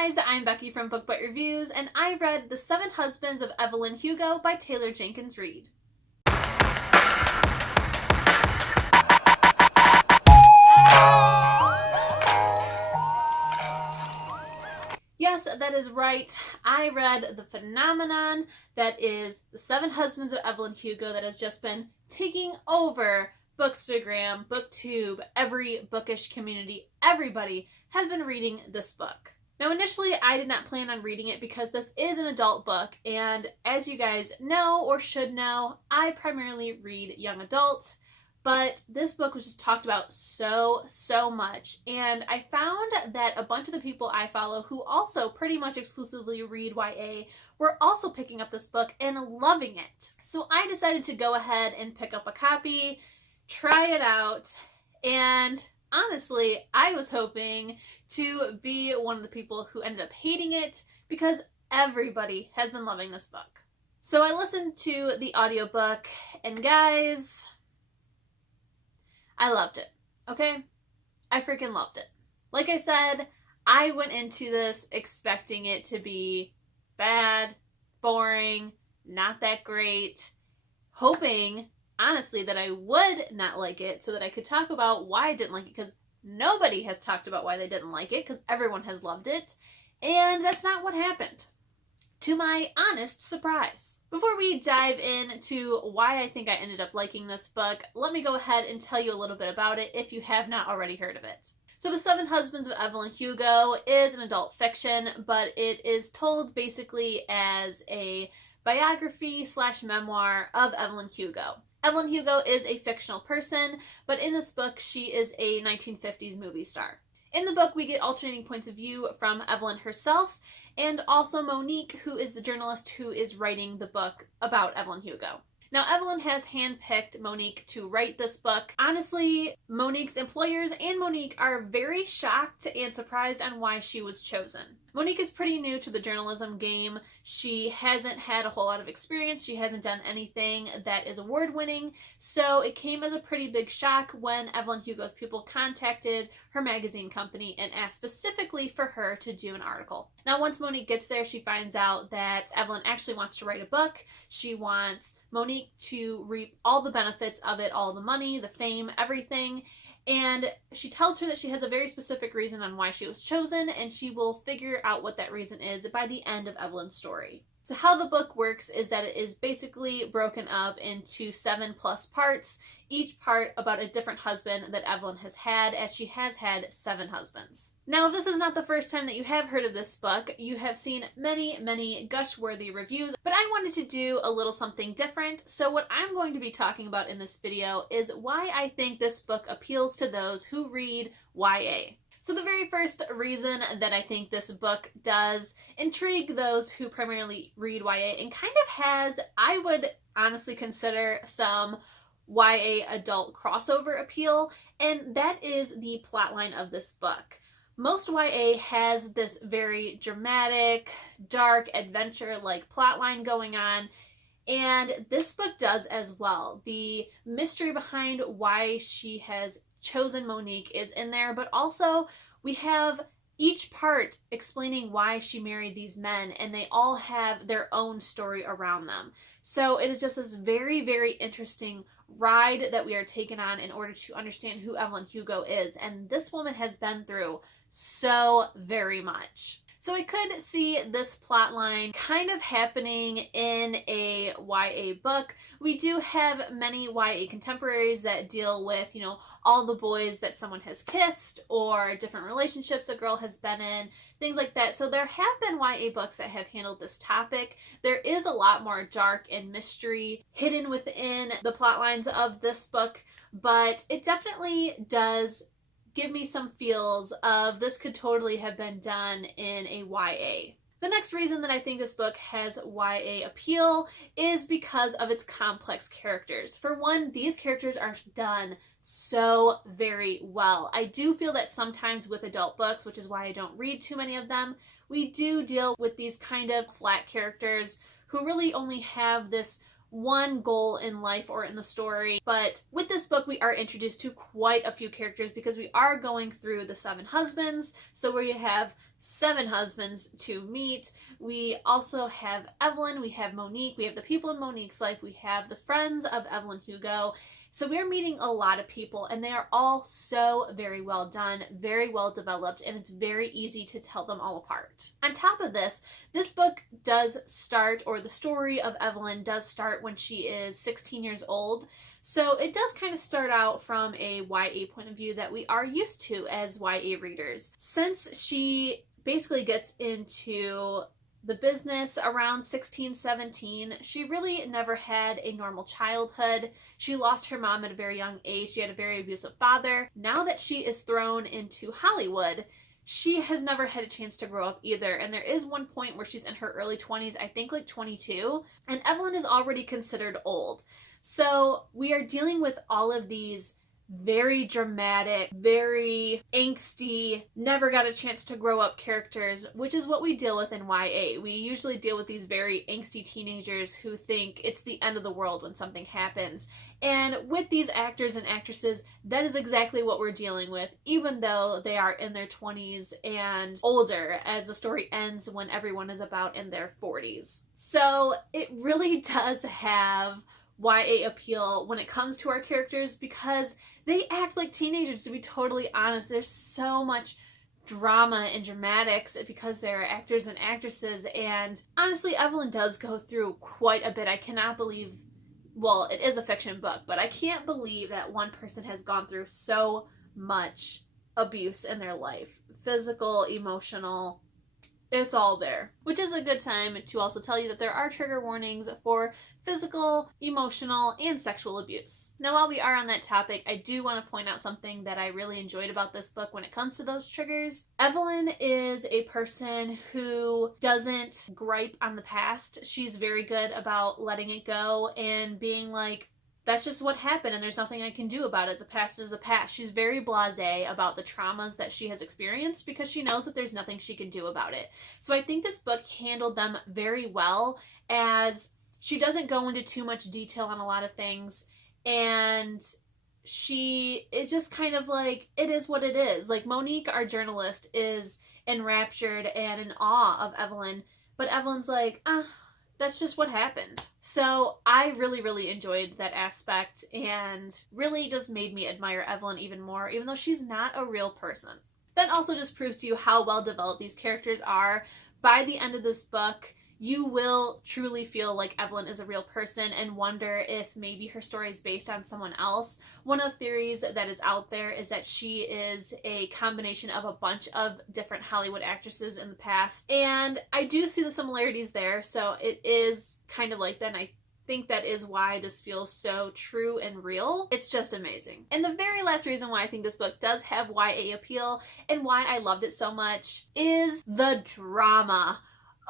Hey guys, I'm Becky from Book But Reviews, and I read The Seven Husbands of Evelyn Hugo by Taylor Jenkins Reid. Yes, that is right. I read the phenomenon that is The Seven Husbands of Evelyn Hugo that has just been taking over Bookstagram, BookTube, every bookish community. Everybody has been reading this book. Now, initially, I did not plan on reading it because this is an adult book, and as you guys know or should know, I primarily read young adult, but this book was just talked about so much, and I found that a bunch of the people I follow who also pretty much exclusively read YA were also picking up this book and loving it. So I decided to go ahead and pick up a copy, try it out, and honestly, I was hoping to be one of the people who ended up hating it because everybody has been loving this book. So I listened to the audiobook, and guys, I loved it, okay? I freaking loved it. Like I said, I went into this expecting it to be bad, boring, not that great, hoping honestly that I would not like it so that I could talk about why I didn't like it, because nobody has talked about why they didn't like it because everyone has loved it, and that's not what happened, to my honest surprise. Before we dive into why I think I ended up liking this book, let me go ahead and tell you a little bit about it if you have not already heard of it. So The Seven Husbands of Evelyn Hugo is an adult fiction, but it is told basically as a biography / memoir of Evelyn Hugo. Evelyn Hugo is a fictional person, but in this book, she is a 1950s movie star. In the book, we get alternating points of view from Evelyn herself, and also Monique, who is the journalist who is writing the book about Evelyn Hugo. Now, Evelyn has handpicked Monique to write this book. Honestly, Monique's employers and Monique are very shocked and surprised on why she was chosen. Monique is pretty new to the journalism game. She hasn't had a whole lot of experience. She hasn't done anything that is award-winning, so it came as a pretty big shock when Evelyn Hugo's people contacted her magazine company and asked specifically for her to do an article. Now, once Monique gets there, she finds out that Evelyn actually wants to write a book. She wants Monique to reap all the benefits of it, all the money, the fame, everything. And she tells her that she has a very specific reason on why she was chosen, and she will figure out what that reason is by the end of Evelyn's story. So how the book works is that it is basically broken up into 7+ parts, each part about a different husband that Evelyn has had, as she has had 7 husbands. Now, if this is not the first time that you have heard of this book, you have seen many gush-worthy reviews, but I wanted to do a little something different. So what I'm going to be talking about in this video is why I think this book appeals to those who read YA. So the very first reason that I think this book does intrigue those who primarily read YA and kind of has, I would honestly consider, some YA adult crossover appeal, and that is the plotline of this book. Most YA has this very dramatic, dark, adventure-like plotline going on, and this book does as well. The mystery behind why she has chosen Monique is in there, but also we have each part explaining why she married these men, and they all have their own story around them. So it is just this very interesting ride that we are taken on in order to understand who Evelyn Hugo is, and this woman has been through so very much. So I could see this plot line kind of happening in a YA book. We do have many YA contemporaries that deal with, all the boys that someone has kissed or different relationships a girl has been in, things like that. So there have been YA books that have handled this topic. There is a lot more dark and mystery hidden within the plot lines of this book, but it definitely does give me some feels of this could totally have been done in a YA. The next reason that I think this book has YA appeal is because of its complex characters. For one, these characters are done so very well. I do feel that sometimes with adult books, which is why I don't read too many of them, we do deal with these kind of flat characters who really only have this one goal in life or in the story. But with this book, we are introduced to quite a few characters because we are going through the 7 husbands. So where you have 7 husbands to meet. We also have Evelyn, we have Monique, we have the people in Monique's life, we have the friends of Evelyn Hugo. So we're meeting a lot of people, and they are all so very well done, very well developed, and it's very easy to tell them all apart. On top of this book does start, or the story of Evelyn does start when she is 16 years old. So it does kind of start out from a YA point of view that we are used to as YA readers. Since she basically gets into the business around 16, 17, she really never had a normal childhood. She lost her mom at a very young age. She had a very abusive father. Now that she is thrown into Hollywood, she has never had a chance to grow up either. And there is one point where she's in her early 20s, I think like 22, and Evelyn is already considered old. So we are dealing with all of these very dramatic, very angsty, never got a chance to grow up characters, which is what we deal with in YA. We usually deal with these very angsty teenagers who think it's the end of the world when something happens. And with these actors and actresses, that is exactly what we're dealing with, even though they are in their 20s and older, as the story ends when everyone is about in their 40s. So it really does have YA appeal when it comes to our characters because they act like teenagers, to be totally honest. There's so much drama and dramatics because they're actors and actresses, and honestly, Evelyn does go through quite a bit. I cannot believe, well, it is a fiction book, but I can't believe that one person has gone through so much abuse in their life. Physical, emotional, it's all there. Which is a good time to also tell you that there are trigger warnings for physical, emotional, and sexual abuse. Now, while we are on that topic, I do want to point out something that I really enjoyed about this book when it comes to those triggers. Evelyn is a person who doesn't gripe on the past. She's very good about letting it go and being like, that's just what happened and there's nothing I can do about it. The past is the past. She's very blasé about the traumas that she has experienced because she knows that there's nothing she can do about it. So I think this book handled them very well, as she doesn't go into too much detail on a lot of things, and she is just kind of like, it is what it is. Like Monique, our journalist, is enraptured and in awe of Evelyn, but Evelyn's like, that's just what happened. So I really, really enjoyed that aspect and really just made me admire Evelyn even more, even though she's not a real person. That also just proves to you how well developed these characters are. By the end of this book, you will truly feel like Evelyn is a real person and wonder if maybe her story is based on someone else. One of the theories that is out there is that she is a combination of a bunch of different Hollywood actresses in the past. And I do see the similarities there, so it is kind of like that, and I think that is why this feels so true and real. It's just amazing. And the very last reason why I think this book does have YA appeal and why I loved it so much is the drama.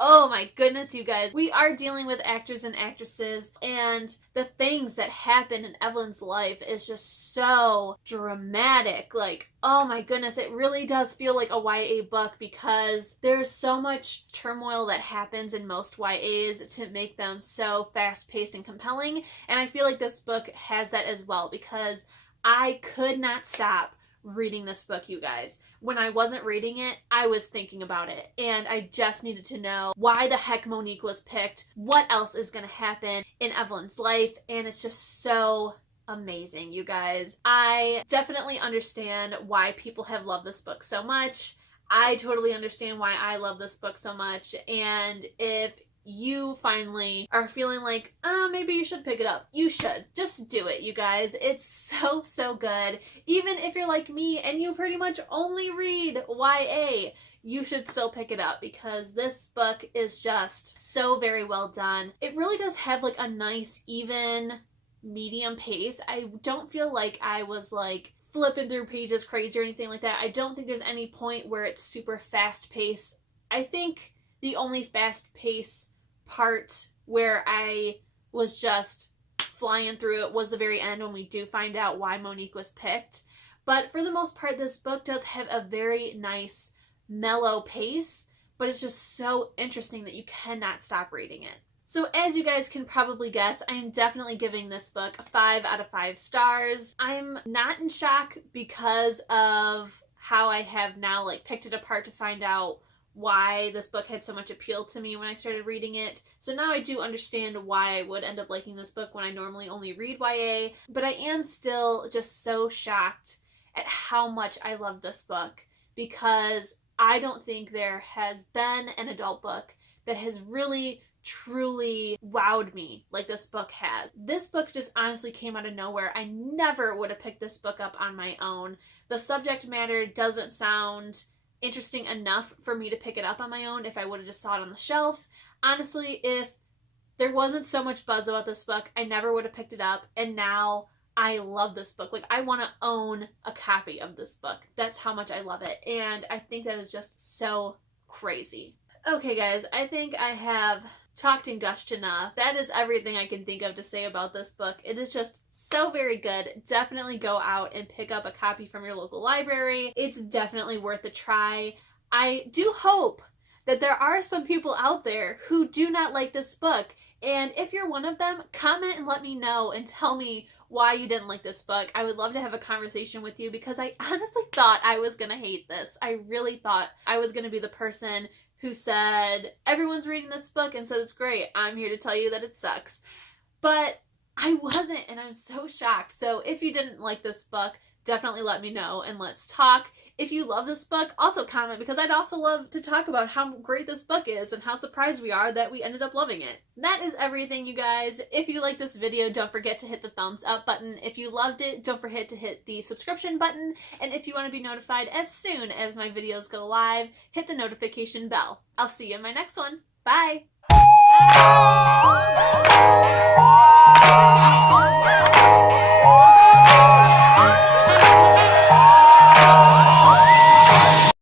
Oh my goodness, you guys. We are dealing with actors and actresses, and the things that happen in Evelyn's life is just so dramatic. Like, oh my goodness, it really does feel like a YA book because there's so much turmoil that happens in most YAs to make them so fast-paced and compelling. And I feel like this book has that as well because I could not stop reading this book, you guys. When I wasn't reading it, I was thinking about it, and I just needed to know why the heck Monique was picked, what else is going to happen in Evelyn's life, and it's just so amazing, you guys. I definitely understand why people have loved this book so much. I totally understand why I love this book so much, and if you finally are feeling like, maybe you should pick it up, you should. Just do it, you guys. It's so, so good. Even if you're like me and you pretty much only read YA, you should still pick it up because this book is just so very well done. It really does have like a nice, even, medium pace. I don't feel like I was like flipping through pages crazy or anything like that. I don't think there's any point where it's super fast paced. I think the only fast paced part where I was just flying through it was the very end when we do find out why Monique was picked. But for the most part, this book does have a very nice, mellow pace, but it's just so interesting that you cannot stop reading it. So as you guys can probably guess, I am definitely giving this book a 5 out of 5 stars. I'm not in shock because of how I have now like picked it apart to find out why this book had so much appeal to me when I started reading it. So now I do understand why I would end up liking this book when I normally only read YA, but I am still just so shocked at how much I love this book, because I don't think there has been an adult book that has really truly wowed me like this book has. This book just honestly came out of nowhere. I never would have picked this book up on my own. The subject matter doesn't sound interesting enough for me to pick it up on my own if I would have just saw it on the shelf. Honestly, if there wasn't so much buzz about this book, I never would have picked it up, and now I love this book. Like, I want to own a copy of this book. That's how much I love it, and I think that is just so crazy. Okay guys, I think I have talked and gushed enough. That is everything I can think of to say about this book. It is just so very good. Definitely go out and pick up a copy from your local library. It's definitely worth a try. I do hope that there are some people out there who do not like this book, and if you're one of them, comment and let me know and tell me why you didn't like this book. I would love to have a conversation with you, because I honestly thought I was gonna hate this. I really thought I was gonna be the person who said, everyone's reading this book and said it's great. I'm here to tell you that it sucks. But I wasn't, and I'm so shocked. So if you didn't like this book, definitely let me know and let's talk. If you love this book, also comment, because I'd also love to talk about how great this book is and how surprised we are that we ended up loving it. That is everything, you guys. If you liked this video, don't forget to hit the thumbs up button. If you loved it, don't forget to hit the subscription button. And if you want to be notified as soon as my videos go live, hit the notification bell. I'll see you in my next one. Bye!